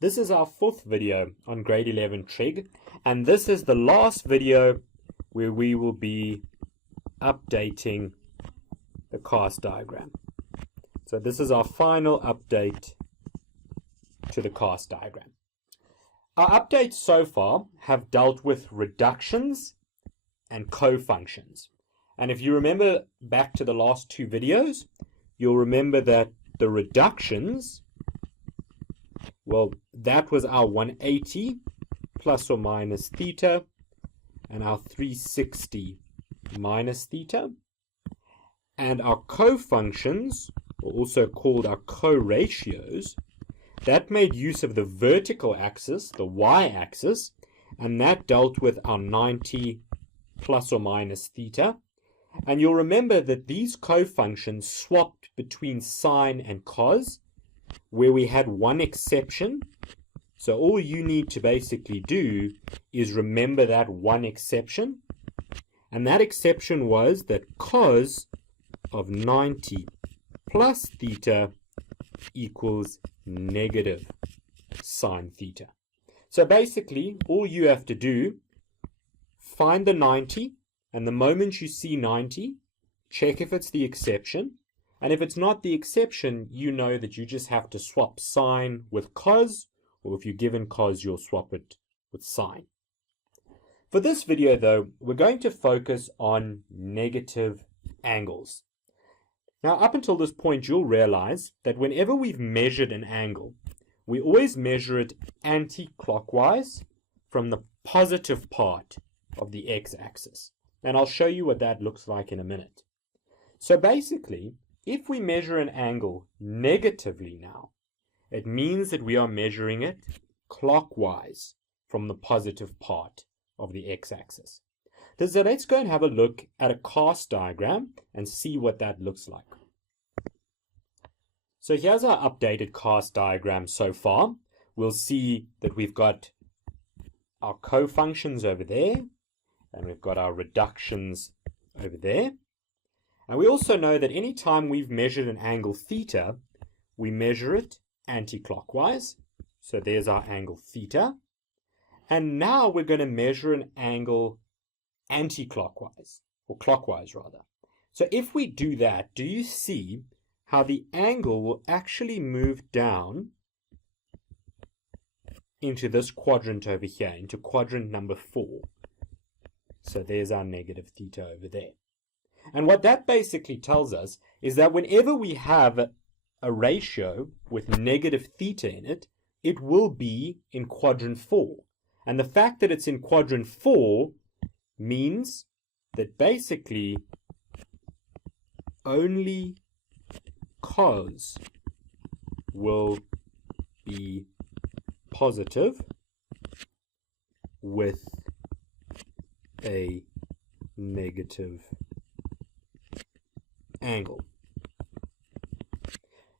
This is our fourth video on grade 11 trig, and this is the last video where we will be updating the cast diagram. So this is our final update to the cast diagram. Our updates so far have dealt with reductions and co-functions. And if you remember back to the last two videos, you'll remember that the reductions, well, that was our 180 plus or minus theta and our 360 minus theta. And our co-functions, or also called our co-ratios, that made use of the vertical axis, the y-axis, and that dealt with our 90 plus or minus theta. And you'll remember that these co-functions swapped between sine and cos, where we had one exception. So all you need to basically do is remember that one exception. And that exception was that cos of 90 plus theta equals negative sine theta. So basically, all you have to do, find the 90, and the moment you see 90, check if it's the exception. And if it's not the exception, you know that you just have to swap sine with cos, or if you're given cos, you'll swap it with sine. For this video, though, we're going to focus on negative angles. Now, up until this point, you'll realize that whenever we've measured an angle, we always measure it anti-clockwise from the positive part of the x-axis. And I'll show you what that looks like in a minute. So basically, if we measure an angle negatively now, it means that we are measuring it clockwise from the positive part of the x-axis. So let's go and have a look at a cast diagram and see what that looks like. So here's our updated cast diagram so far. We'll see that we've got our co-functions over there, and we've got our reductions over there. And we also know that any time we've measured an angle theta, we measure it anti-clockwise. So there's our angle theta. And now we're going to measure an angle anti-clockwise, or clockwise rather. So if we do that, do you see how the angle will actually move down into this quadrant over here, into quadrant number 4. So there's our negative theta over there. And what that basically tells us is that whenever we have a ratio with negative theta in it, it will be in quadrant 4. And the fact that it's in quadrant 4 means that basically only cos will be positive with a negative angle.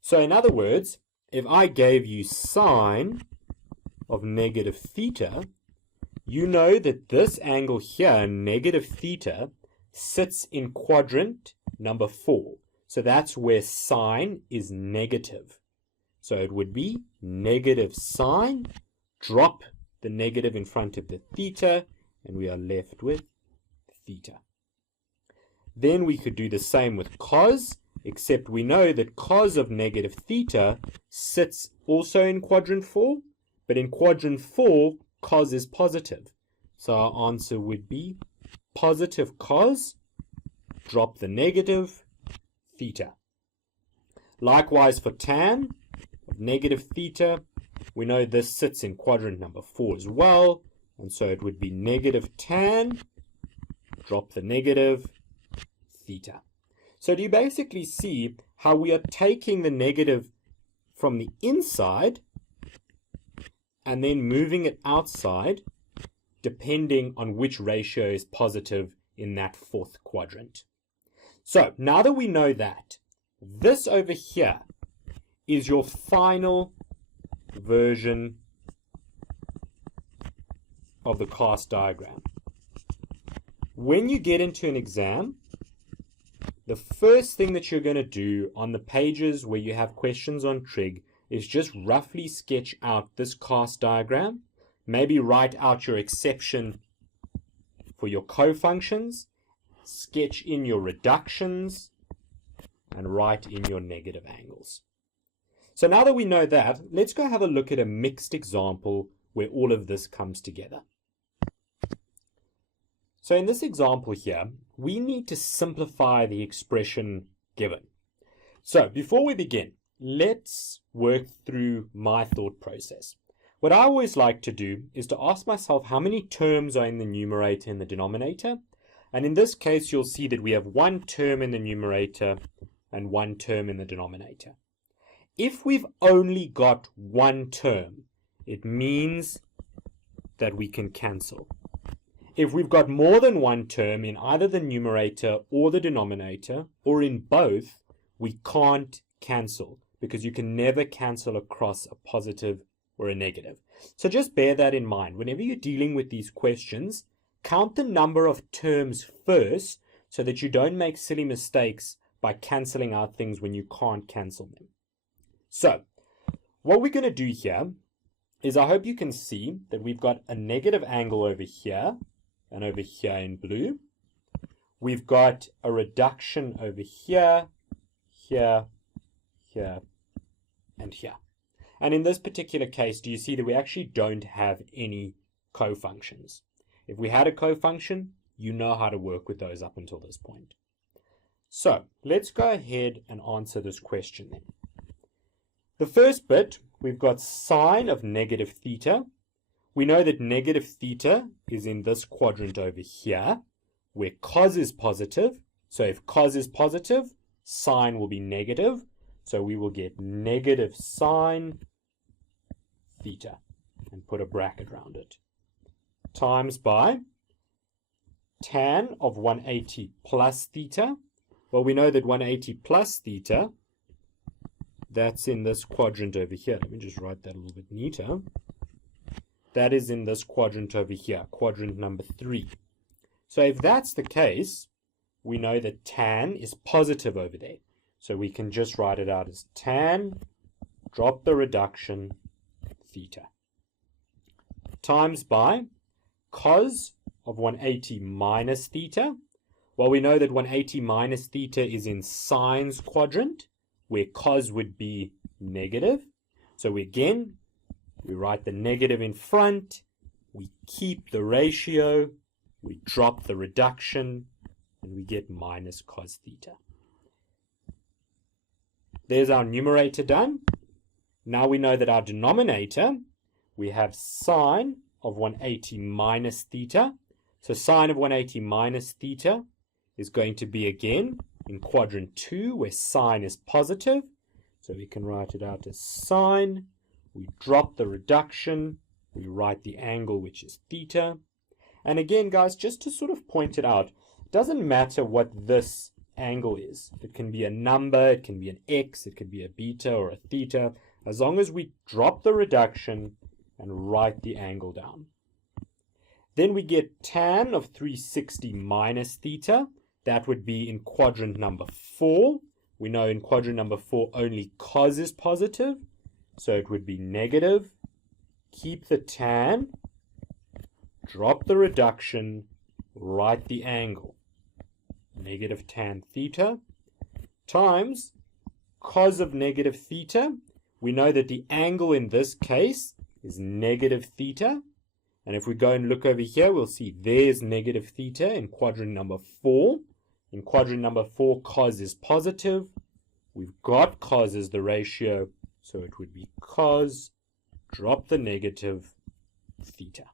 So in other words, if I gave you sine of negative theta, you know that this angle here, negative theta, sits in quadrant number 4. So that's where sine is negative. So it would be negative sine, drop the negative in front of the theta, and we are left with theta. Then we could do the same with cos, except we know that cos of negative theta sits also in quadrant 4, but in quadrant 4, cos is positive. So our answer would be positive cos, drop the negative, theta. Likewise for tan of negative theta, we know this sits in quadrant number 4 as well, and so it would be negative tan, drop the negative, theta. So do you basically see how we are taking the negative from the inside and then moving it outside depending on which ratio is positive in that fourth quadrant. So now that we know that, this over here is your final version of the cast diagram. When you get into an exam, the first thing that you're going to do on the pages where you have questions on trig is just roughly sketch out this cast diagram. Maybe write out your exception for your cofunctions, sketch in your reductions, and write in your negative angles. So now that we know that, let's go have a look at a mixed example where all of this comes together. So in this example here, we need to simplify the expression given. So before we begin, let's work through my thought process. What I always like to do is to ask myself how many terms are in the numerator and the denominator. And in this case, you'll see that we have one term in the numerator and one term in the denominator. If we've only got one term, it means that we can cancel. If we've got more than one term in either the numerator or the denominator, or in both, we can't cancel, because you can never cancel across a positive or a negative. So just bear that in mind. Whenever you're dealing with these questions, count the number of terms first so that you don't make silly mistakes by cancelling out things when you can't cancel them. So what we're going to do here is, I hope you can see that we've got a negative angle over here and over here in blue. We've got a reduction over here, here, here, and here. And in this particular case, do you see that we actually don't have any cofunctions? If we had a cofunction, you know how to work with those up until this point. So let's go ahead and answer this question then. The first bit, we've got sine of negative theta. We know that negative theta is in this quadrant over here, where cos is positive. So if cos is positive, sine will be negative. So we will get negative sine theta, and put a bracket around it, times by tan of 180 plus theta. Well, we know that 180 plus theta, that's in this quadrant over here. Let me just write that a little bit neater. That is in this quadrant over here, quadrant number 3. So if that's the case, we know that tan is positive over there. So we can just write it out as tan, drop the reduction, theta, times by cos of 180 minus theta. Well, we know that 180 minus theta is in sine's quadrant, where cos would be negative. So we write the negative in front, we keep the ratio, we drop the reduction, and we get minus cos theta. There's our numerator done. Now we know that our denominator, we have sine of 180 minus theta. So sine of 180 minus theta is going to be again in quadrant 2, where sine is positive. So we can write it out as sine. We drop the reduction. We write the angle, which is theta. And again, guys, just to sort of point it out, it doesn't matter what this angle is. It can be a number, it can be an x, it could be a beta or a theta, as long as we drop the reduction and write the angle down. Then we get tan of 360 minus theta. That would be in quadrant number 4. We know in quadrant number 4 only cos is positive, so it would be negative. Keep the tan, drop the reduction, write the angle, negative tan theta, times cos of negative theta. We know that the angle in this case is negative theta. And if we go and look over here, we'll see there's negative theta in quadrant number 4. In quadrant number 4, cos is positive. We've got cos as the ratio, so it would be cos, drop the negative, theta.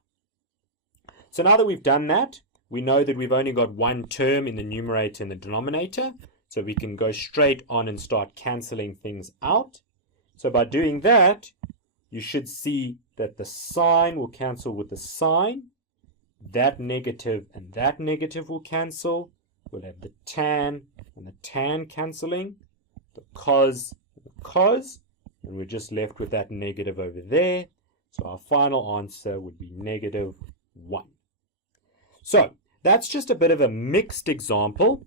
So now that we've done that, we know that we've only got one term in the numerator and the denominator, so we can go straight on and start cancelling things out. So by doing that, you should see that the sine will cancel with the sine, that negative and that negative will cancel. We'll have the tan and the tan cancelling, the cos and the cos, and we're just left with that negative over there. So our final answer would be negative 1. So that's just a bit of a mixed example.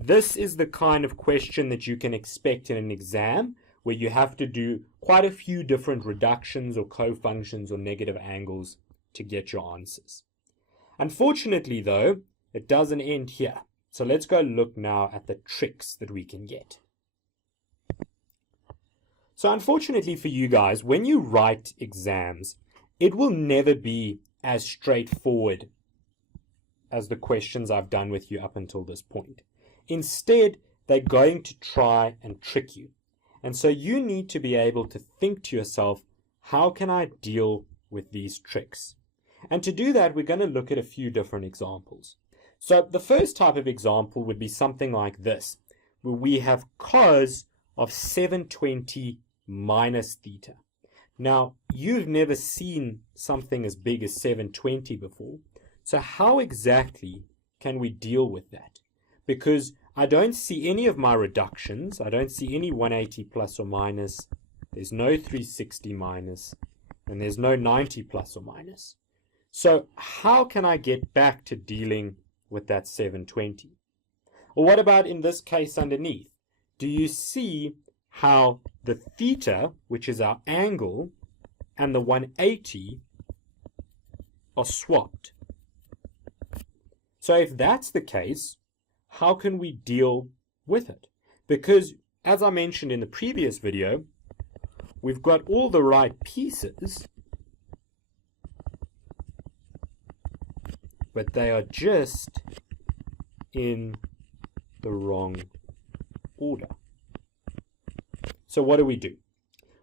This is the kind of question that you can expect in an exam where you have to do quite a few different reductions or cofunctions or negative angles to get your answers. Unfortunately, though, it doesn't end here. So let's go look now at the tricks that we can get. So unfortunately for you guys, when you write exams, it will never be as straightforward as the questions I've done with you up until this point. Instead, they're going to try and trick you. And so you need to be able to think to yourself, how can I deal with these tricks? And to do that, we're going to look at a few different examples. So the first type of example would be something like this, where we have cos of 720 minus theta. Now, you've never seen something as big as 720 before. So how exactly can we deal with that? Because I don't see any of my reductions. I don't see any 180 plus or minus. There's no 360 minus. And there's no 90 plus or minus. So how can I get back to dealing with that 720? Or what about in this case underneath? Do you see how the theta, which is our angle, and the 180 are swapped? So if that's the case, how can we deal with it? Because, as I mentioned in the previous video, we've got all the right pieces, but they are just in the wrong order. So what do?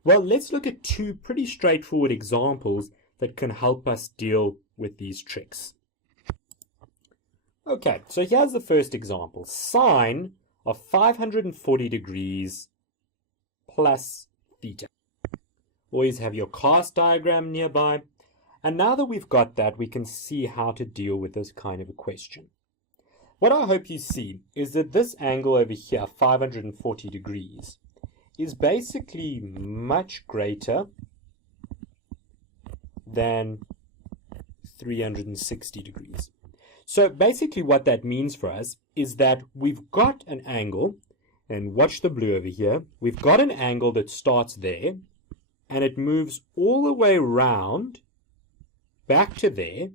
Well, let's look at two pretty straightforward examples that can help us deal with these tricks. Okay, so here's the first example. Sine of 540 degrees plus theta. Always have your cast diagram nearby. And now that we've got that, we can see how to deal with this kind of a question. What I hope you see is that this angle over here, 540 degrees, is basically much greater than 360 degrees. So basically what that means for us is that we've got an angle, and watch the blue over here, we've got an angle that starts there, and it moves all the way around back to there.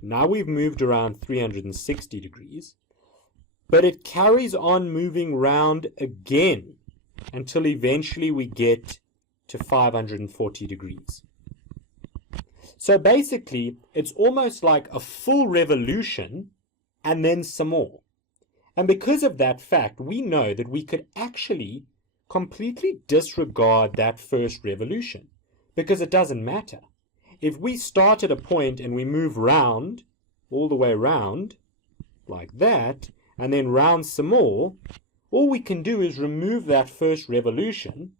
Now we've moved around 360 degrees, but it carries on moving round again until eventually we get to 540 degrees. So basically, it's almost like a full revolution and then some more. And because of that fact, we know that we could actually completely disregard that first revolution because it doesn't matter. If we start at a point and we move round, all the way around, like that, and then round some more, all we can do is remove that first revolution,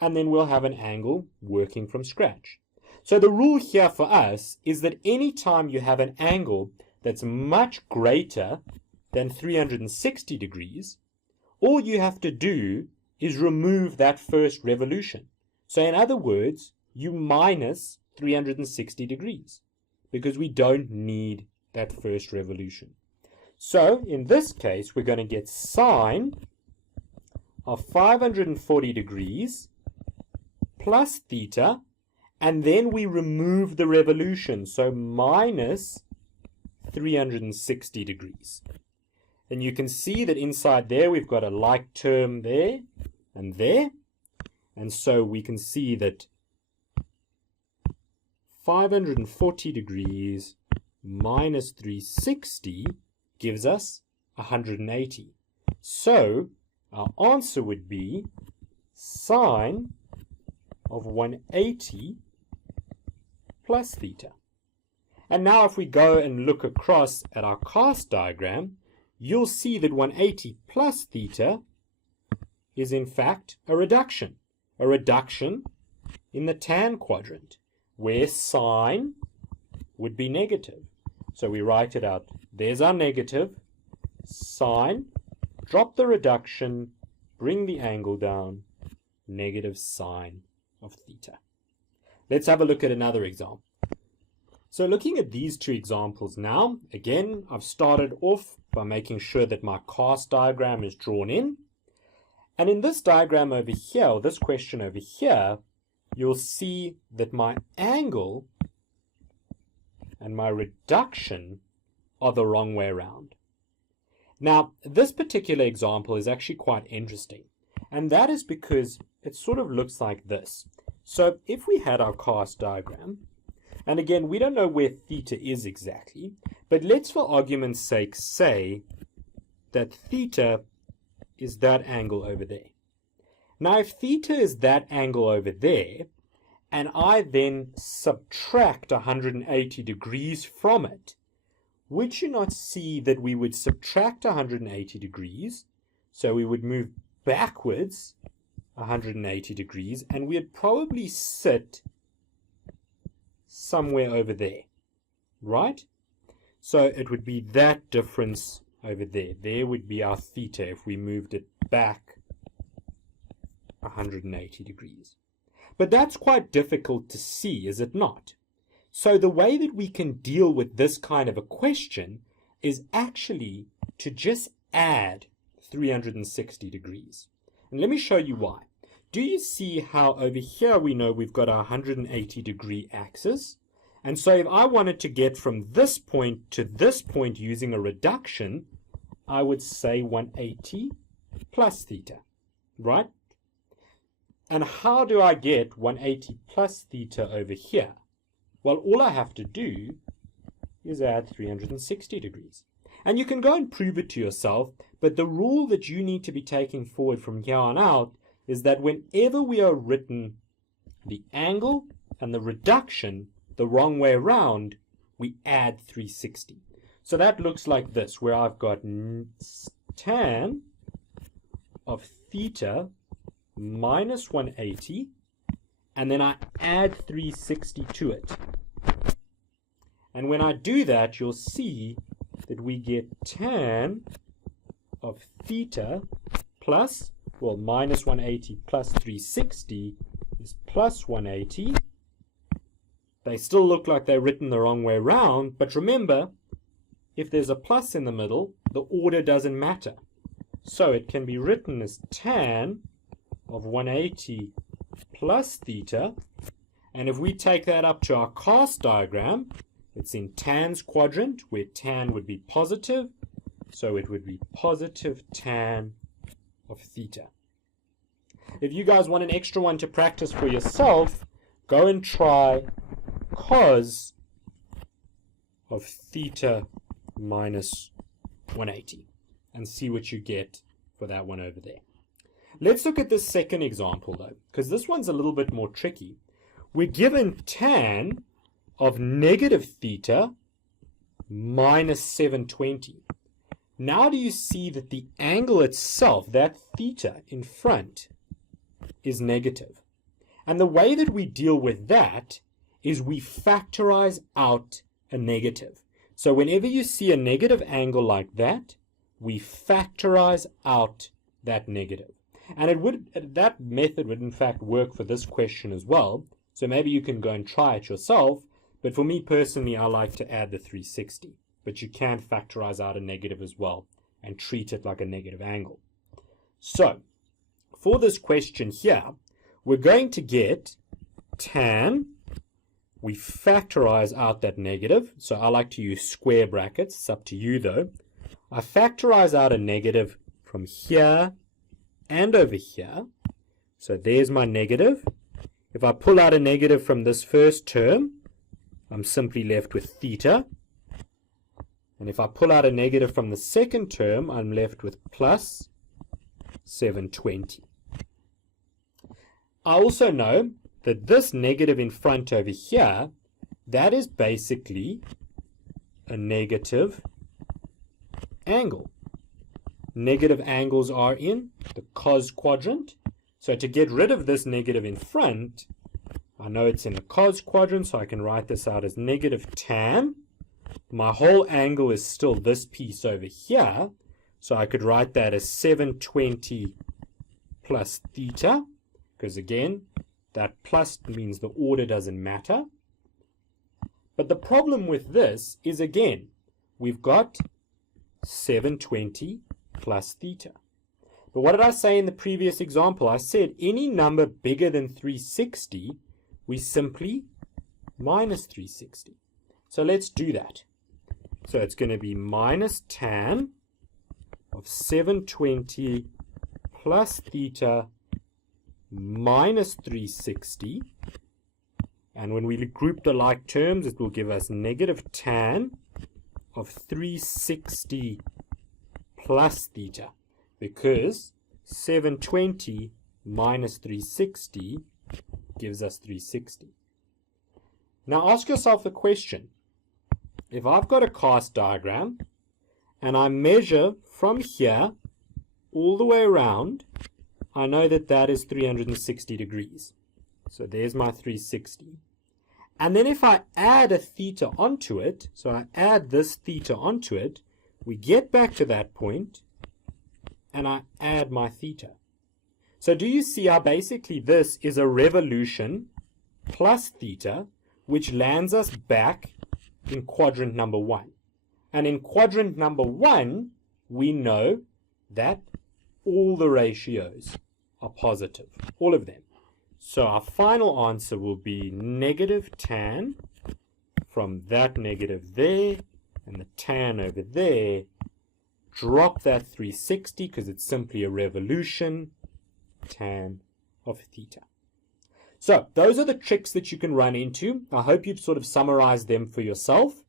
and then we'll have an angle working from scratch. So the rule here for us is that any time you have an angle that's much greater than 360 degrees, all you have to do is remove that first revolution. So in other words, you minus 360 degrees, because we don't need that first revolution. So in this case, we're going to get sine of 540 degrees plus theta, and then we remove the revolution, so minus 360 degrees. And you can see that inside there we've got a like term there and there, and so we can see that 540 degrees minus 360 gives us 180. So our answer would be sine of 180 plus theta. And now if we go and look across at our cast diagram, you'll see that 180 plus theta is in fact a reduction in the tan quadrant, where sine would be negative. So we write it out. There's our negative, sine, drop the reduction, bring the angle down, negative sine of theta. Let's have a look at another example. So looking at these two examples now, again, I've started off by making sure that my cast diagram is drawn in. And in this diagram over here, or this question over here, you'll see that my angle and my reduction are the wrong way around. Now, this particular example is actually quite interesting, and that is because it sort of looks like this. So if we had our cast diagram, and again, we don't know where theta is exactly, but let's for argument's sake say that theta is that angle over there. Now, if theta is that angle over there, and I then subtract 180 degrees from it, would you not see that we would subtract 180 degrees, so we would move backwards 180 degrees, and we'd probably sit somewhere over there, right? So it would be that difference over there. There would be our theta if we moved it back 180 degrees. But that's quite difficult to see, is it not? So the way that we can deal with this kind of a question is actually to just add 360 degrees. And let me show you why. Do you see how over here we know we've got our 180 degree axis? And so if I wanted to get from this point to this point using a reduction, I would say 180 plus theta, right? And how do I get 180 plus theta over here? Well, all I have to do is add 360 degrees. And you can go and prove it to yourself, but the rule that you need to be taking forward from here on out is that whenever we are written the angle and the reduction the wrong way around, we add 360. So that looks like this, where I've got tan of theta minus 180, and then I add 360 to it. And when I do that, you'll see that we get tan of theta plus, well, minus 180 plus 360 is plus 180. They still look like they're written the wrong way around, but remember, if there's a plus in the middle, the order doesn't matter. So it can be written as tan of 180 plus theta, and if we take that up to our cast diagram, it's in tan's quadrant, where tan would be positive, so it would be positive tan of theta. If you guys want an extra one to practice for yourself, go and try cos of theta minus 180 and see what you get for that one over there. Let's look at this second example though, because this one's a little bit more tricky. We're given tan of negative theta minus 720. Now do you see that the angle itself, that theta in front, is negative? And the way that we deal with that is we factorize out a negative. So whenever you see a negative angle like that, we factorize out that negative. And that method would in fact work for this question as well. So maybe you can go and try it yourself. But for me personally, I like to add the 360. But you can factorize out a negative as well and treat it like a negative angle. So for this question here, we're going to get tan. We factorize out that negative. So I like to use square brackets. It's up to you though. I factorize out a negative from here and over here. So there's my negative. If I pull out a negative from this first term, I'm simply left with theta. And if I pull out a negative from the second term, I'm left with plus 720. I also know that this negative in front over here, that is basically a negative angle. Negative angles are in the cos quadrant. So to get rid of this negative in front, I know it's in the cos quadrant, so I can write this out as negative tan. My whole angle is still this piece over here, so I could write that as 720 plus theta, because again, that plus means the order doesn't matter. But the problem with this is, again, we've got 720 plus theta. But what did I say in the previous example? I said any number bigger than 360, we simply minus 360. So let's do that. So it's going to be minus tan of 720 plus theta minus 360. And when we group the like terms, it will give us negative tan of 360 plus theta, because 720 minus 360 gives us 360. Now ask yourself the question, if I've got a cast diagram and I measure from here all the way around, I know that that is 360 degrees. So there's my 360. And then if I add a theta onto it, so I add this theta onto it, we get back to that point, and I add my theta. So do you see how basically this is a revolution plus theta, which lands us back in quadrant number 1. And in quadrant number 1, we know that all the ratios are positive, all of them. So our final answer will be negative tan from that negative there, and the tan over there. Drop that 360 because it's simply a revolution, tan of theta. So those are the tricks that you can run into. I hope you've sort of summarized them for yourself.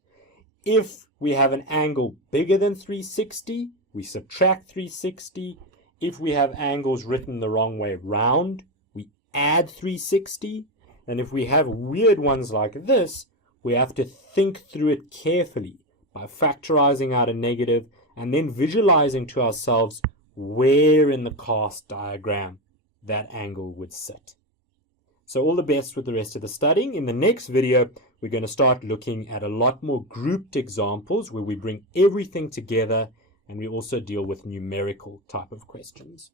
If we have an angle bigger than 360, we subtract 360. If we have angles written the wrong way round, we add 360. And if we have weird ones like this, we have to think through it carefully by factorizing out a negative and then visualizing to ourselves where in the cast diagram that angle would sit. So all the best with the rest of the studying. In the next video, we're going to start looking at a lot more grouped examples where we bring everything together and we also deal with numerical type of questions.